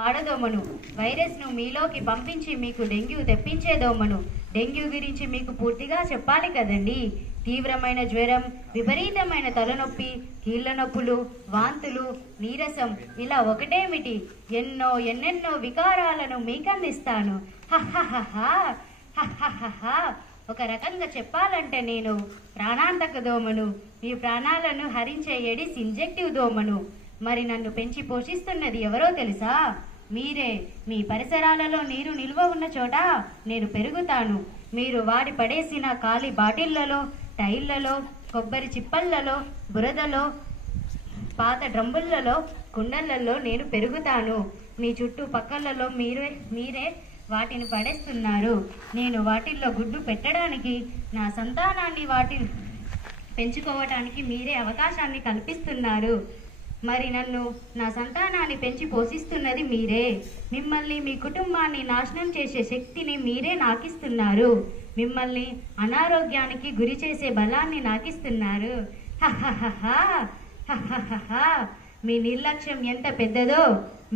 ఆడదోమను, వైరస్ను మీలోకి పంపించి మీకు డెంగ్యూ తెప్పించేదోమను. డెంగ్యూ గురించి మీకు పూర్తిగా చెప్పాలి కదండి. తీవ్రమైన జ్వరం, విపరీతమైన తలనొప్పి, కీళ్ళ నొప్పులు, వాంతులు, నీరసం, ఇలా ఒకటేమిటి ఎన్నెన్నో వికారాలను మీకందిస్తాను. ఒక రకంగా చెప్పాలంటే నేను ప్రాణాంతక దోమను, మీ ప్రాణాలను హరించే ఎడిస్ ఇంజెక్టివ్ దోమను. మరి నన్ను పెంచి పోషిస్తున్నది ఎవరో తెలుసా? మీరే. మీ పరిసరాలలో నీరు నిల్వ ఉన్న చోట నేను పెరుగుతాను. మీరు వాడి పడేసిన ఖాళీ బాటిళ్లలో, టైర్లలో, కొబ్బరి చిప్పళ్లలో, బురదలో, పాత డ్రమ్ములలో, కుండలలో నేను పెరుగుతాను. మీ చుట్టూ పక్కలలో మీరే వాటిని పడేస్తున్నారు. నేను వాటిల్లో గుడ్డు పెట్టడానికి, నా సంతానాన్ని పెంచుకోవటానికి మీరే అవకాశాన్ని కల్పిస్తున్నారు. మరి నన్ను, నా సంతానాన్ని పెంచి పోషిస్తున్నది మీరే. మిమ్మల్ని, మీ కుటుంబాన్ని నాశనం చేసే శక్తిని మీరే నాకిస్తున్నారు. మిమ్మల్ని అనారోగ్యానికి గురి చేసే బలాన్ని నాకిస్తున్నారు. మీ నిర్లక్ష్యం ఎంత పెద్దదో.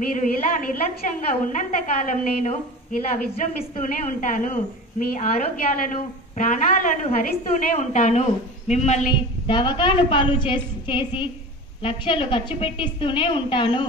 మీరు ఇలా నిర్లక్ష్యంగా ఉన్నంతకాలం నేను ఇలా విజృంభిస్తూనే ఉంటాను. మీ ఆరోగ్యాలను, ప్రాణాలను హరిస్తూనే ఉంటాను. మిమ్మల్ని దవాఖాను పాలు చేసి లక్షలు ఖర్చు పెట్టిస్తూనే ఉంటాను.